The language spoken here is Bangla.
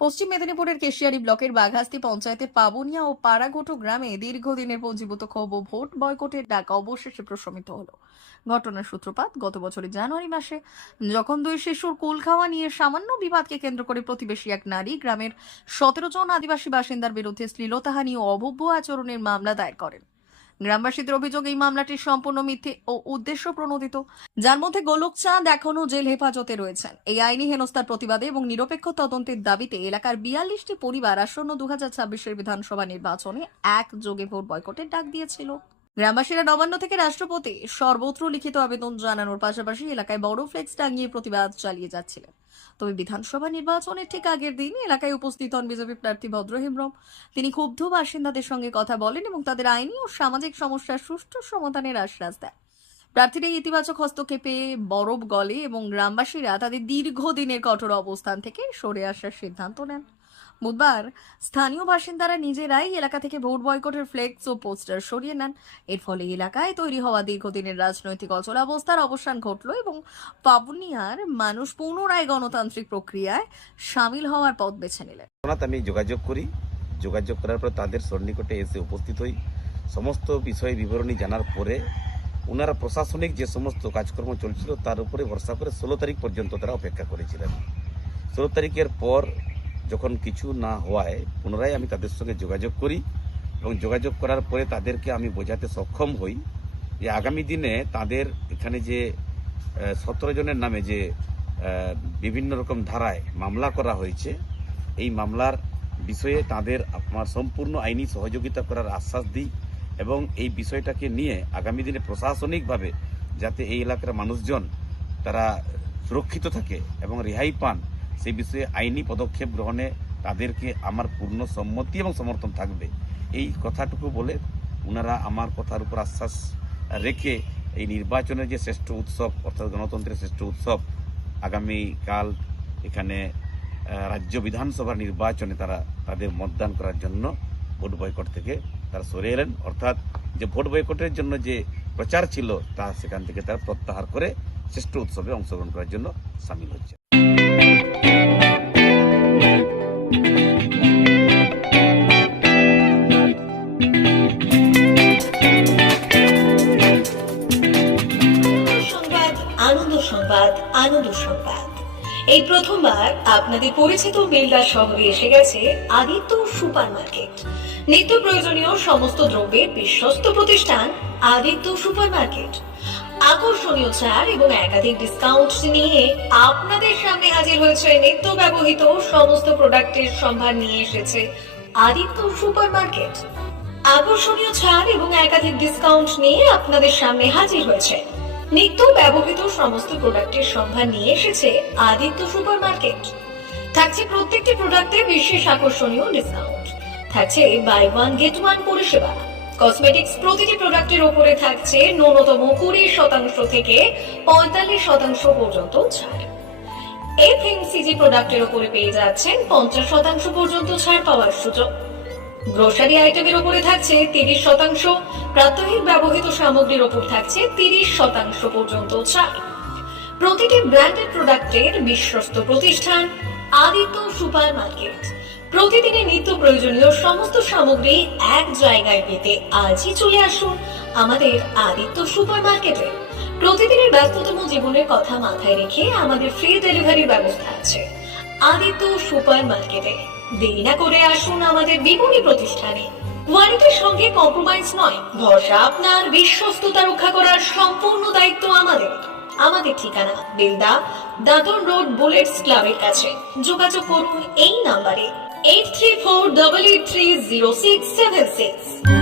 পশ্চিম মেদিনীপুরের কেশিয়ারি ব্লকের বাঘাস্তি পঞ্চায়েতের পাবনিয়া ও পাড়াগোটো গ্রামে দীর্ঘদিনের পঞ্জীভূত ক্ষোভ ও ভোট বয়কটের ডাক অবশেষে প্রশমিত হলো। ঘটনার সূত্রপাত গত বছরের জানুয়ারি মাসে, যখন দুই শিশুর কুল খাওয়া নিয়ে সামান্য বিবাদকে কেন্দ্র করে প্রতিবেশী এক নারী গ্রামের 17 জন আদিবাসী বাসিন্দার বিরুদ্ধে শ্লীলতাহানি ও অভব্য আচরণের মামলা দায়ের করেন। গ্রামবাসীদের অভিযোগ, এই মামলাটি সম্পূর্ণ মিথ্যে ও উদ্দেশ্য প্রণোদিত, যার মধ্যে গোলক চাঁদ এখনো জেল হেফাজতে রয়েছেন। এই আইনি হেনস্থার প্রতিবাদে এবং নিরপেক্ষ তদন্তের দাবিতে এলাকার 42টি পরিবার আসন্ন 2026 বিধানসভা নির্বাচনে একযোগে ভোট বয়কটের ডাক দিয়েছিল। গ্রামবাসীরা নবান্ন থেকে রাষ্ট্রপতি সর্বত্র লিখিত আবেদন জানানোর পাশাপাশি এলাকায় বড় ফ্লেক্স টাঙিয়ে প্রতিবাদ চালিয়ে যাচ্ছিলেন। তবে বিধানসভা নির্বাচনের ঠিক আগের দিন এলাকায় উপস্থিত হন বিজেপি প্রার্থী ভদ্র হেমব্রম। তিনি ক্ষুব্ধ বাসিন্দাদের সঙ্গে কথা বলেন এবং তাদের আইনি ও সামাজিক সমস্যার সুষ্ঠু সমাধানের আশ্বাস দেন। প্রার্থীরা ইতিবাচক হস্তক্ষেপে বরফ গলে এবং গ্রামবাসীরা তাদের দীর্ঘদিনের কঠোর অবস্থান থেকে সরে আসার সিদ্ধান্ত নেন। বুধবার স্থানীয় বাসিন্দারা নিজেরাই এলাকা থেকে ভোট বয়কটের ফ্লেক্স ও পোস্টার সরিয়ে নেন। এর ফলে এলাকায় তৈরি হওয়া দীর্ঘদিনের রাজনৈতিক অচলাবস্থার অবসান ঘটল এবং পাবনিয়ার মানুষ পুনরায় গণতান্ত্রিক প্রক্রিয়ায় সামিল হওয়ার পথ বেছে নিলেন। আমি যোগাযোগ করার পর তাদের সন্নিকটে এসে উপস্থিত হই। সমস্ত বিষয় বিবরণী জানার পরে ওনারা প্রশাসনিক যে সমস্ত কাজকর্ম চলছিল তার উপরে ভরসা করে 16 তারিখ পর্যন্ত তারা অপেক্ষা করেছিলেন। 16 তারিখের পর যখন কিছু না হওয়ায় পুনরায় আমি তাদের সঙ্গে যোগাযোগ করি এবং যোগাযোগ করার পরে তাদেরকে আমি বোঝাতে সক্ষম হই যে আগামী দিনে তাদের এখানে যে 17 জনের নামে যে বিভিন্ন রকম ধারায় মামলা করা হয়েছে, এই মামলার বিষয়ে তাদের আমার সম্পূর্ণ আইনি সহযোগিতা করার আশ্বাস দিই এবং এই বিষয়টাকে নিয়ে আগামী দিনে প্রশাসনিকভাবে যাতে এই এলাকার মানুষজন তারা সুরক্ষিত থাকে এবং রেহাই পান, সেই বিষয়ে আইনি পদক্ষেপ গ্রহণে তাদেরকে আমার পূর্ণ সম্মতি এবং সমর্থন থাকবে, এই কথাটুকু বলে ওনারা আমার কথার উপর আশ্বাস রেখে এই নির্বাচনের যে শ্রেষ্ঠ উৎসব অর্থাৎ গণতন্ত্রের শ্রেষ্ঠ উৎসব আগামীকাল এখানে রাজ্য বিধানসভার নির্বাচনে তারা তাদের মতদান করার জন্য ভোট বয়কট থেকে তারা সরে এলেন। অর্থাৎ যে ভোট বয়কটের জন্য যে প্রচার ছিল তা সেখান থেকে তারা প্রত্যাহার করে শ্রেষ্ঠ উৎসবে অংশগ্রহণ করার জন্য সামিল হচ্ছে। আনন্দ সংবাদ। এই প্রথমবার আপনাদের পরিচিত বেলদা শহরে এসে গেছে আদিত্য সুপার মার্কেট। নিত্য প্রয়োজনীয় সমস্ত দ্রব্যের বিশ্বস্ত প্রতিষ্ঠান আদিত্য সুপার মার্কেট। আকর্ষণীয় ছাড় এবং একাধিক ডিসকাউন্ট নিয়ে আপনাদের সামনে হাজির হয়েছে। নিত্য ব্যবহৃত সমস্ত প্রোডাক্টের সম্ভার নিয়ে এসেছে আদিত্য সুপার মার্কেট। আকর্ষণীয় ছাড় এবং একাধিক ডিসকাউন্ট নিয়ে আপনাদের সামনে হাজির হয়েছে। নিত্য ব্যবহৃত সমস্ত প্রোডাক্টের সম্ভার নিয়ে এসেছে আদিত্য সুপার মার্কেট। থাকছে প্রত্যেকটি প্রোডাক্টে বিশেষ আকর্ষণীয় ডিসকাউন্ট, থাকছে বাই ওয়ান গেট ওয়ান পরিষেবা। কসমেটিক্স প্রতিটি প্রোডাক্টের উপরে থাকছে ন্যূনতম 20% থেকে 45% পর্যন্ত ছাড়। এফএমসিজি প্রোডাক্টের উপরে পেয়ে যাচ্ছেন 50% পর্যন্ত ছাড় পাওয়ার সুযোগ। গ্রোসারি আইটেমের উপরে থাকছে 30%, প্রাত্যহিক ব্যবহৃত সামগ্রীর উপর থাকছে 30% পর্যন্ত ছাড়। প্রতিটি ব্র্যান্ডেড প্রোডাক্টের বিশ্বস্ত প্রতিষ্ঠান আদিত্য সুপার মার্কেট। প্রতিদিনের নিত্য প্রয়োজনীয় সমস্ত সামগ্রী এক জায়গায় পেতে আজই চলে আসুন আমাদের আদিত্য সুপার মার্কেটে। প্রতিদিনের ব্যস্ততম জীবনের কথা মাথায় রেখে আমাদের ফ্রি ডেলিভারির ব্যবস্থা আছে আদিত্য সুপার মার্কেটে। দেরি না করে আসুন আমাদের বিপণী প্রতিষ্ঠানে। কোয়ালিটির সঙ্গে কম্প্রোমাইজ নয়, ভরসা আপনার, বিশ্বস্ততা রক্ষা করার সম্পূর্ণ দায়িত্ব আমাদের। আমাদের ঠিকানা বেলদা, দাঁতন রোড, বুলেটস ক্লাবের কাছে। যোগাযোগ করুন এই নাম্বারে 8348830676।